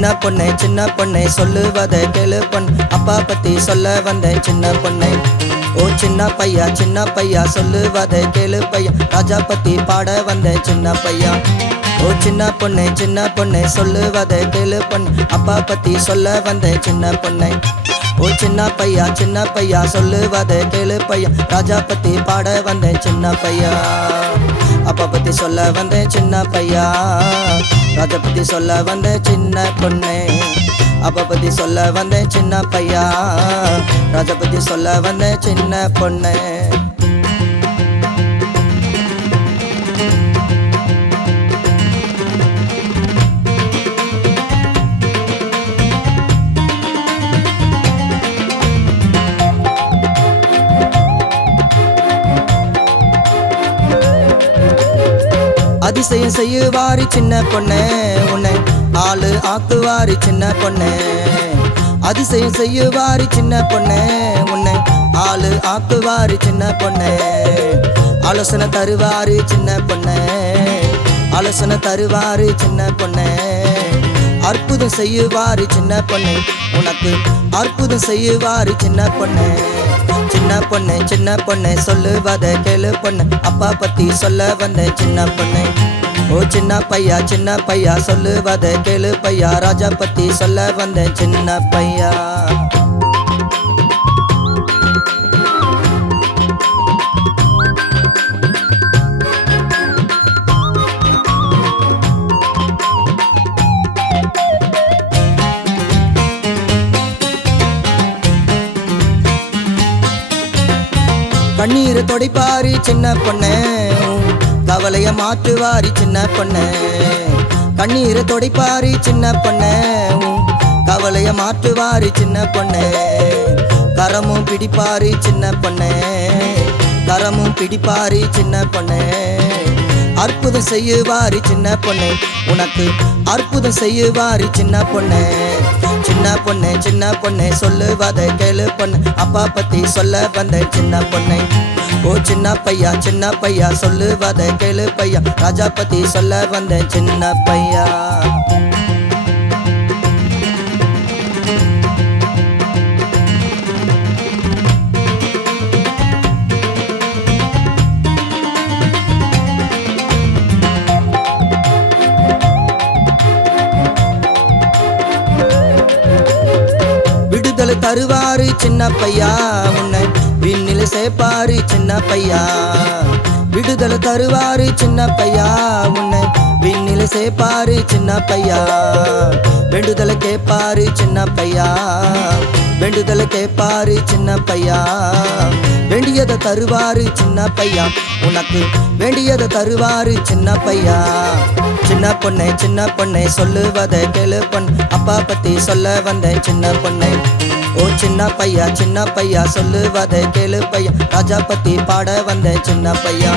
சின்ன பொண்ணே சொல்லுவதை கேளு பொன், அப்பா பத்தி சொல்ல வந்தேன் சின்ன பொண்ணே. ஓ சின்ன பையா சொல்லுவதை கேளு பையா, ராஜா பத்தி பாட வந்தேன் சின்ன பையா. ஓ சின்ன பொண்ணே சொல்லுவதை கேளு பொன், அப்பா பத்தி சொல்ல வந்தேன் சின்ன பொண்ணே. ஓ சின்ன பையா சொல்லுவதை கேளு பையா, ராஜா பத்தி பாட வந்தேன் சின்ன பையா. அப்பா பத்தி சொல்ல வந்தேன் சின்ன பையா, ராஜா பத்தி சொல்ல வந்தேன் சின்ன பொண்ணே. அப்பா பத்தி சொல்ல வந்தேன் சின்ன பையா, ராஜா பத்தி சொல்ல வந்தேன் சின்ன பொண்ணே. அதிசயம் செய்யுவாரி சின்ன பொண்ணே, உன்னை ஆளு ஆக்குவாரி சின்ன பொண்ணே. அதிசயம் செய்யுவாரி சின்ன பொண்ணே, உன்னை ஆளு ஆக்குவாரி சின்ன பொண்ணே. ஆலோசனை தருவாரி சின்ன பொண்ணே, ஆலோசனை தருவாரி சின்ன பொண்ணே. அற்புதம் செய்யுவாரி சின்ன பொண்ணே, உனக்கு அற்புதம் செய்யுவாரி சின்ன பொண்ணே. சின்ன பொண்ணே சொல்லுவதை கேளு பொண்ணு, அப்பா பத்தி சொல்ல வந்தேன் சின்ன பொண்ணே. ஓ சின்ன பையா சொல்லுவதை கேளு பையா, ராஜா பத்தி சொல்ல வந்தேன் சின்ன பையா. கண்ணீரை தொடைப்பாரி சின்ன பொண்ணே, கவலைய மாற்றுவாரி சின்ன பொண்ணே. கண்ணீரை தொடைப்பாரி சின்ன பொண்ணே, கவலைய மாற்றுவாரி சின்ன பொண்ணே. கரமும் பிடிப்பாரி சின்ன பொண்ணே, கரமும் பிடிப்பாரி சின்ன பொண்ணே. அற்புதம் செய்யுவாரி சின்ன பொண்ணே, உனக்கு அற்புதம் செய்யுவாரி சின்ன பொண்ணே. சின்ன பொண்ணே சொல்லுவதை கேளு பொண்ணு, அப்பா பத்தி சொல்ல வந்தேன் சின்ன பொண்ணே. ஓ சின்ன பையா சொல்லுவதை கேளு பையா, ராஜா பத்தி சொல்ல வந்தேன் சின்ன பையா. விடுதலை தருவாரு சின்ன பையா, உன்னை விண்ணில சேர்ப்பாரு சின்ன பையா. விடுதலை தருவாரு சின்ன பையா, உன்னை விண்ணில சேர்ப்பாரு சின்ன பையா. வேண்டுதலை கேட்பாரு சின்ன பையா, வேண்டுதலை கேட்பாரு சின்ன பையா. வேண்டியதை தருவாரு சின்ன பையா, உனக்கு வேண்டியதை தருவாரு சின்ன பையா. சின்ன பொண்ணே சொல்லுவதை கேளு பொன், அப்பா பத்தி சொல்ல வந்தேன் சின்ன பொண்ணே. ஓ சின்ன பையா சொல்லுவதை கேளு பையா, ராஜா பத்தி பாட வந்தேன் சின்ன பையா.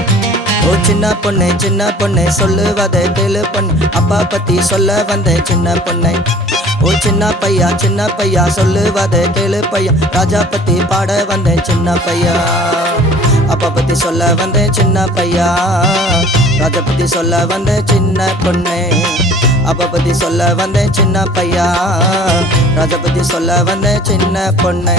ஓ சின்ன பொண்ணே சொல்லுவதை கேளு பொன், அப்பா பத்தி சொல்ல வந்தேன் சின்ன பொண்ணே. ஓ சின்ன பையா சொல்லுவதை கேளு பையா, ராஜா பத்தி பாட வந்தேன் சின்ன பையா. அப்பா பத்தி சொல்ல வந்தேன் சின்ன பையா, ராஜா பத்தி சொல்ல வந்தேன் சின்ன பொண்ணே. அப்பா பத்தி சொல்ல வந்தேன் சின்ன பையா, ராஜா பத்தி சொல்ல வந்தேன் சின்ன பொண்ணே.